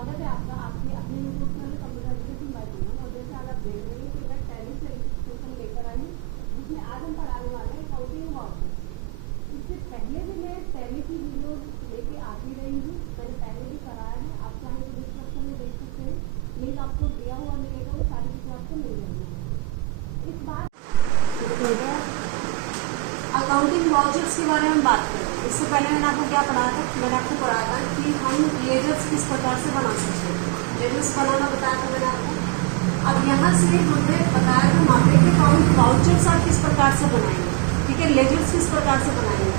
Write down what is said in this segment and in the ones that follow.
स्वागत है आपका आपके अपने YouTube channel computer education by Poonam. और जैसे आज आप देख रहे हैं कि मैं टैली से एजुकेशन लेकर आई हूँ, जिसमें आज हम पढ़ाने वाले हैं काउंटिंग वाउचर्स। इससे पहले भी मैं टैली की वीडियो लेके आती रही हूँ, मैंने पहले भी कराया है। आप चाहे तो डिस्क्रिप्शन में देख सकते हैं, लिंक आपको दिया हुआ मिलेगा, वो सारी चीज़ें आपको मिल जाएंगी। इस बार अकाउंटिंग वाउचर्स के बारे में बात करें। इससे पहले मैंने आपको क्या पढ़ाया था? मैंने आपको पढ़ाया था कि हम लेजर्स किस प्रकार से बना सकते हैं। लेजर्स बनाना बताया था मैंने आपको। अब यहाँ से हमने बताया था मापे के अकाउंट वाउचर्स आप किस प्रकार से बनाएंगे, ठीक है, लेजर्स किस प्रकार से बनाएंगे।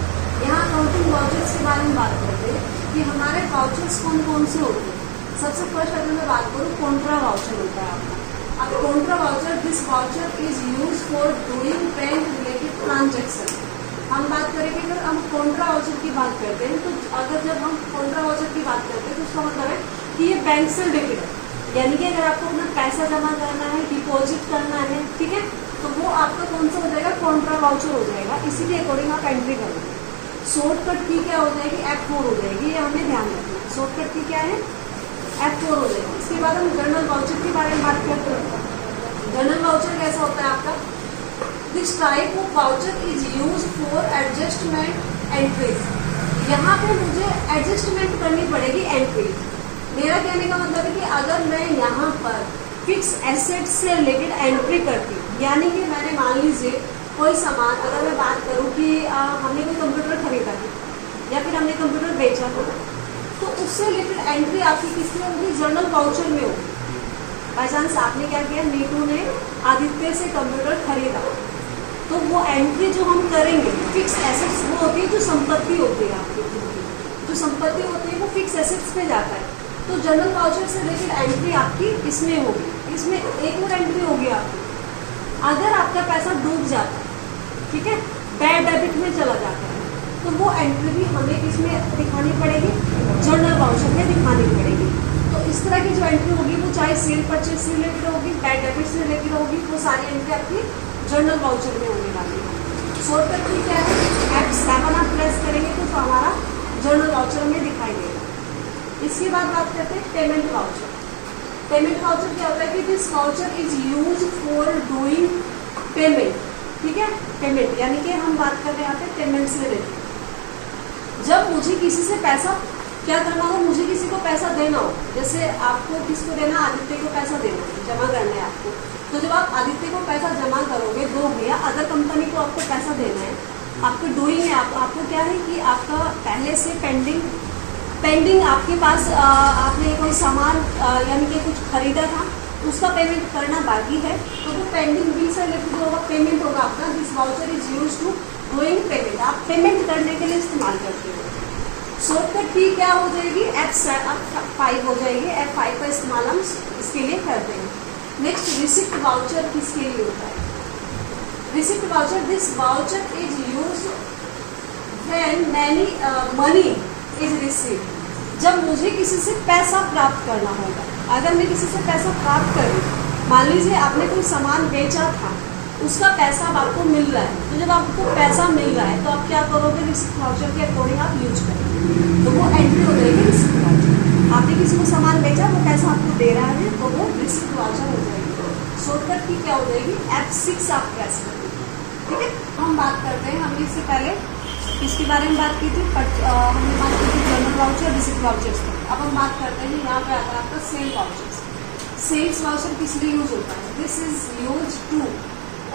यहाँ अकाउंटिंग वाउचर्स के बारे में बात करते हैं कि हमारे वाउचर्स कौन कौन से होते हैं। सबसे फर्स्ट अगर मैं बात करूँ, कॉन्ट्रा वाउचर होता है आपका। अब Contra voucher, this voucher is use for doing bank related transaction. हम बात करेंगे, अगर हम कॉन्ट्रा वाउचर की बात करते हैं तो अगर जब हम कॉन्ट्रा वाउचर की बात करते हैं तो उसका मतलब है कि ये बैंक से रिलेटेड है, यानी कि अगर आपको अपना पैसा जमा करना है, डिपॉजिट करना है, ठीक है, तो वो आपका कौन सा हो जाएगा? कॉन्ट्रा वाउचर हो जाएगा। इसी के अकॉर्डिंग आप एंट्री करेंगे। शॉर्टकट की क्या हो जाएगी? F4 हो जाएगी। ये हमें ध्यान रखना है। शॉर्टकट की क्या है? F4 हो जाएगी। इसके बाद हम जर्नल वाउचर के बारे में बात करते हैं। जर्नल वाउचर कैसा होता है आपका? This type of voucher is used for adjustment entries। यहाँ पे मुझे एडजस्टमेंट करनी पड़ेगी एंट्री। मेरा कहने का मतलब है कि अगर मैं यहाँ पर फिक्स एसेट से रिलेटेड एंट्री करती हूँ, यानी कि मैंने मान लीजिए कोई सामान, अगर मैं बात करूँ कि हमने कोई कंप्यूटर खरीदा है या फिर हमने कंप्यूटर बेचा हो, तो उससे रिलेटेड एंट्री आपकी किसमें होगी? जर्नल वाउचर में होगी। बाई चांस आपने क्या किया, नीतू ने आदित्य से कंप्यूटर खरीदा, तो वो एंट्री जो हम करेंगे, फिक्स एसेट्स वो होती है जो संपत्ति होती है आपकी, जो संपत्ति होती है वो फिक्स एसेट्स पे जाता है। तो जर्नल वाउचर से रिलेटेड एंट्री आपकी इसमें होगी। इसमें एक और एंट्री होगी आपकी, अगर आपका पैसा डूब जाता है, ठीक है, बैड डेबिट में चला जाता है, तो वो एंट्री भी हमें किसमें दिखानी पड़ेगी? जर्नल वाउचर में दिखानी पड़ेगी। तो इस तरह की जो एंट्री होगी वो चाहे सेल परचेज से रिलेटेड होगी, बैड डेबिट से रिलेटेड होगी, वो सारी एंट्री आपकी जर्नल वाउचर में होने वाली है। शॉर्टकट की क्या है? F7 आप प्रेस करेंगे तो हमारा जर्नल वाउचर में दिखाई देगा। इसके बाद बात करते हैं पेमेंट वाउचर। पेमेंट वाउचर क्या होता है कि this voucher is use for doing payment, ठीक है, पेमेंट, यानी कि हम बात कर रहे हैं यहाँ पे पेमेंट से रिलेटेड। जब मुझे किसी से पैसा क्या करना हो, मुझे किसी को पैसा देना हो, जैसे आपको किसको देना? आदित्य को पैसा देना है, जमा करना है आपको। तो जब आप आदित्य को पैसा जमा करोगे, दोगे, या अदर कंपनी को आपको पैसा देना है, आपको डूइंग है, आपको क्या है कि आपका पहले से पेंडिंग आपके पास आपने कोई सामान यानी कि कुछ खरीदा था, उसका पेमेंट करना बाकी है, तो वो पेंडिंग बिल से रिलेटेड जो होगा पेमेंट होगा आपका। This voucher is use to doing payment. आप पेमेंट करने के लिए इस्तेमाल करते हो। शॉर्टकट की क्या हो जाएगी? F5 हो जाएगी। F5 का इस्तेमाल हम इसके लिए करते हैं। नेक्स्ट, रिसिप्ट वाउचर किसके लिए होता है? Receipt voucher, this voucher is used when money is received. जब मुझे किसी से पैसा प्राप्त करना होगा, अगर मैं किसी से पैसा प्राप्त करूँ, मान लीजिए आपने कोई सामान बेचा था, उसका पैसा अब आपको मिल रहा है, तो जब आपको पैसा मिल रहा है तो आप क्या करोगे? रिसिप्ट वाउचर के अकॉर्डिंग आप यूज करेंगे, तो वो एंट्री हो जाएगी रिसिप्ट वाउचर। आपने किसी को सामान बेचा, वो पैसा आपको दे रहा है, तो वो रिसिप्ट वाउचर हो जाएगी। शॉर्टकट की क्या हो जाएगी? F6 आप प्रेस करेंगे, ठीक है। हम बात करते हैं, हमने इससे पहले इसके बारे में बात की थी, हमने बात की थी जर्नल वाउचर, रिसिप्ट वाउचर्स की। अब हम बात करते हैं, यहाँ पे आता है आपका सेल वाउचर्स। सेल्स वाउचर किस लिए यूज होता है? This is use to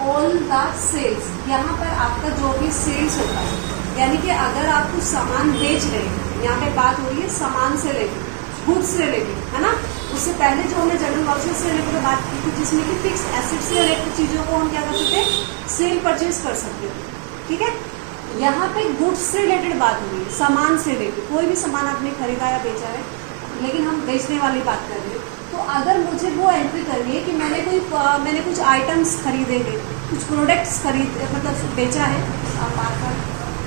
all the sales. यहाँ पर आपका जो भी सेल्स होता है, यानी कि अगर आप कुछ सामान बेच रहे हैं, यहाँ पे बात हो रही है सामान से रिलेटेड, गुड्स से रिलेटेड, है ना। उससे पहले जो हमने जनरल वाउचर से रिलेटेड बात की थी, जिसमें कि फिक्स एसेट से रिलेटेड चीज़ों को हम क्या कर सकते हैं? सेल परचेज कर सकते हैं, ठीक है। यहाँ पे गुड्स से रिलेटेड बात हुई है, सामान से रिलेटेड, कोई भी सामान आपने खरीदा या बेचा है, लेकिन हम बेचने वाली बात कर रहे हैं। तो अगर मुझे वो एंट्री करनी है कि मैंने कुछ आइटम्स खरीदे हैं, कुछ प्रोडक्ट्स मतलब बेचा है,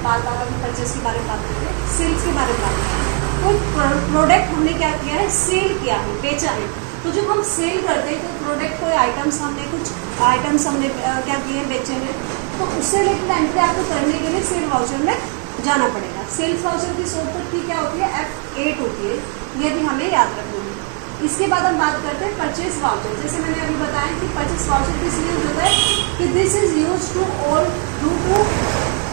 बार बार अभी परचेज के बारे में बात करते हैं, सेल्स के बारे में बात करते हैं। कोई प्रोडक्ट हमने क्या किया है? सेल किया है, बेचा है। तो जब हम सेल करते हैं तो प्रोडक्ट कोई आइटम्स हमने क्या किए हैं? बेचे हैं, तो उससे रिलेटेड एंट्री आपको करने के लिए सेल वाउचर में जाना पड़ेगा। सेल्स वाउचर की शॉर्टकट की क्या होती है? 8 होती है, ये भी हमें याद रखना है। इसके बाद हम बात करते हैं परचेज वाउचर। जैसे मैंने अभी बताया कि परचेज वाउचर किस लिए होता है कि this is use to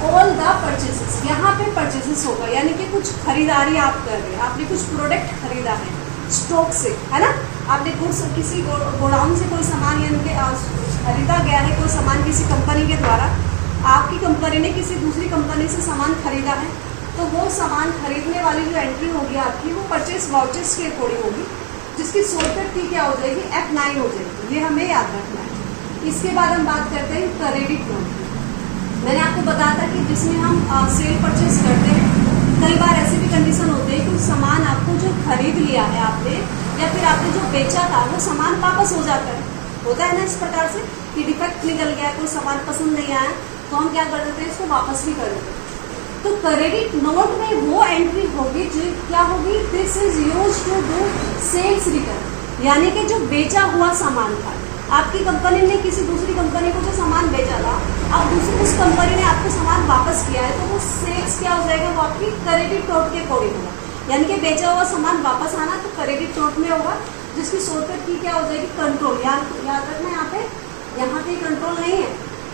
all the purchases. यहाँ पे परचेसेस होगा, यानी कि कुछ खरीदारी आप कर रहे हैं, आपने कुछ प्रोडक्ट खरीदा है स्टॉक से, है ना, आपने गुड्स किसी गोडाउन से कोई सामान यानी कि खरीदा गया है, कोई सामान किसी कंपनी के द्वारा, आपकी कंपनी ने किसी दूसरी कंपनी से सामान खरीदा है, तो वो सामान खरीदने वाली जो एंट्री होगी आपकी वो परचेज वाउचर्स के अकॉर्डिंग होगी, जिसकी शॉर्टकट की क्या हो जाएगी, F9 हो जाएगी। ये हमें याद रखना है। इसके बाद हम बात करते हैं क्रेडिट नोट की। मैंने आपको बताया था कि जिसमें हम सेल परचेज करते हैं, कई बार ऐसी भी कंडीशन होती है कि सामान आपको जो खरीद लिया है आपने या फिर आपने जो बेचा था वो सामान वापस हो जाता है, होता है ना इस प्रकार से कि डिफेक्ट निकल गया, कोई सामान पसंद नहीं आया, तो हम क्या कर देते हैं, इसको वापस भी कर देते हैं। तो क्रेडिट नोट में वो एंट्री होगी जो क्या होगी, this is use to do sales return, यानी कि जो बेचा हुआ सामान था, आपकी कंपनी ने किसी दूसरी कंपनी को जो सामान बेचा था, अब उस कंपनी ने आपको सामान वापस किया है, तो वो सेल्स क्या हो जाएगा, वो आपकी क्रेडिट नोट के अकॉर्डिंग होगा, यानी कि बेचा हुआ सामान वापस आना तो क्रेडिट नोट में होगा, जिसकी शॉर्टकट की क्या हो जाएगी, कंट्रोल। याद रखना यहाँ पे कंट्रोल नहीं है,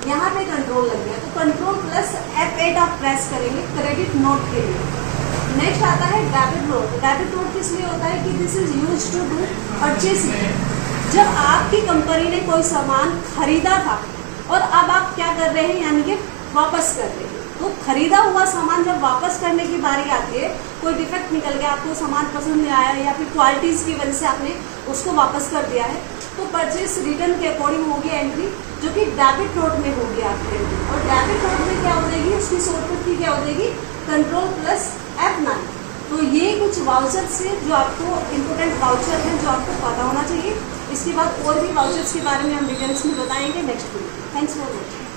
यहाँ पे कंट्रोल लग गया, तो कंट्रोल प्लस F8 आप प्रेस करेंगे क्रेडिट नोट के लिए। नेक्स्ट आता है डेबिट नोट। डेबिट नोट किस लिए होता है कि this is use to do purchase. जब आपकी कंपनी ने कोई सामान खरीदा था और अब आप क्या कर रहे हैं, यानी कि वापस कर रहे हैं, तो खरीदा हुआ सामान जब वापस करने की बारी आती है, कोई डिफेक्ट निकल गया, आपको सामान पसंद नहीं आया या फिर क्वालिटीज़ की वजह से आपने उसको वापस कर दिया है, तो परचेज रिटर्न के अकॉर्डिंग होगी एंट्री, जो कि डेबिट नोट में होगी आपकी एंट्री। और डेबिट नोट में क्या हो जाएगी, उसकी शॉर्टकट की क्या हो जाएगी, कंट्रोल प्लस F9। तो ये कुछ वाउचर से जो आपको इम्पोर्टेंट वाउचर हैं जो आपको पता होना चाहिए। इसके बाद और भी वाउचर्स के बारे में हम डिटेल्स में बताएंगे next video. Thanks for watching.